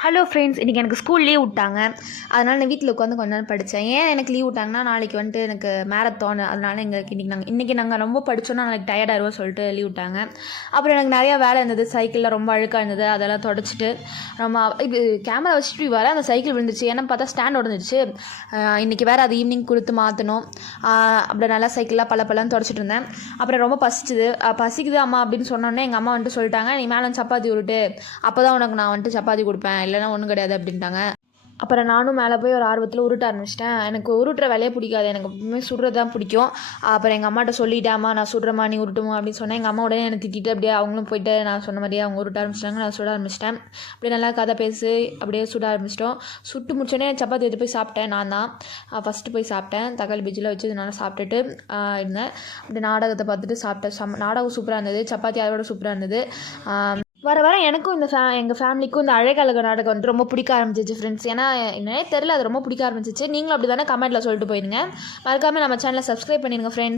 Hello friends, இன்றைக்கி எனக்கு school leave விட்டாங்க. அதனால் நான் வீட்டில் உட்காந்து கொஞ்ச நேரம் படித்தேன். ஏன் எனக்கு லீவ் விட்டாங்கன்னா, நாளைக்கு வந்துட்டு எனக்கு மேரத்தான். அதனால் எங்களுக்கு இன்றைக்கி நாங்கள் ரொம்ப படித்தோன்னா நாளைக்கு டயர்ட் ஆயிடுவோம் சொல்லிட்டு லீவ் விட்டாங்க. அப்புறம் எனக்கு நிறையா வேலை இருந்தது. சைக்கிளில் ரொம்ப அழுக்காக இருந்தது, அதெல்லாம் தொடச்சிட்டு ரொம்ப இது கேமரா வச்சுட்டு வர அந்த சைக்கிள் விழுந்துருச்சு. ஏன்னா பார்த்தா ஸ்டாண்ட் உடஞ்சிடுச்சு. இன்றைக்கி வேறு அது ஈவினிங் கொடுத்து மாற்றணும். அப்படி நல்லா சைக்கிளாக பல்லன்னு தொடச்சிட்டு இருந்தேன். அப்புறம் ரொம்ப பசிக்குது அம்மா அப்படின்னு சொன்னோன்னே எங்கள் அம்மா வந்துட்டு சொல்லிட்டாங்க, நீ மேலே சப்பாத்தி உருட்டு, அப்போ தான் உனக்கு நான் வந்துட்டு சப்பாத்தி கொடுப்பேன், இல்லைனா ஒன்றும் கிடையாது அப்படின்ட்டாங்க. அப்புறம் நானும் மேலே போய் ஒரு ஆர்வத்தில் உருட்ட ஆரம்பிச்சிட்டேன். எனக்கு உருட்டுற வேலையே பிடிக்காது, எனக்கு எப்பவுமே சுடுறது தான் பிடிக்கும். அப்புறம் எங்கள் அம்மாட்ட சொல்லிட்டாமா, நான் சுடுறமா, நீ உருட்டுமா அப்படின்னு சொன்னேன். எங்கள் அம்மா உடனே என்னை திட்டிட்டு அப்படியே அவங்களும் போயிட்டு நான் சொன்ன மாதிரியே அவங்க உருட்ட ஆரம்பிச்சிட்டாங்க. நான் சுட ஆரம்பிச்சிட்டேன். அப்படியே நல்லா கதை பேசி அப்படியே சுட ஆரம்பிச்சிட்டோம். சுட்டு முடிச்சோடனே சப்பாத்தி எடுத்து போய் சாப்பிட்டேன். நான் தான் ஃபஸ்ட்டு போய் சாப்பிட்டேன். தக்காளி பஜ்ஜிலாம் வச்சு நல்லா சாப்பிட்டுட்டு இருந்தேன். அப்படி நாடகத்தை பார்த்துட்டு சாப்பிட்டேன். நாடகம் சூப்பராக இருந்தது, சப்பாத்தி அதோட சூப்பராக இருந்தது. வர வர எனக்கும் எங்கள் ஃபேமிலிக்கும் இந்த அழகழகு நாடகம் வந்துட்டு ரொம்ப பிடிக்க ஆரம்பிச்சிச்சு ஃப்ரெண்ட்ஸ். ஏன்னா என்னன்னே தெரில, அது ரொம்ப பிடிக்க ஆரம்பிச்சிச்சு. நீங்களும் அப்படி தானே கமெண்ட்டில் சொல்லிட்டு போயிருங்க. மறக்காமல் நம்ம சேனலை சப்ஸ்கிரைப் பண்ணிடுங்க ஃப்ரெண்ட்ஸ்.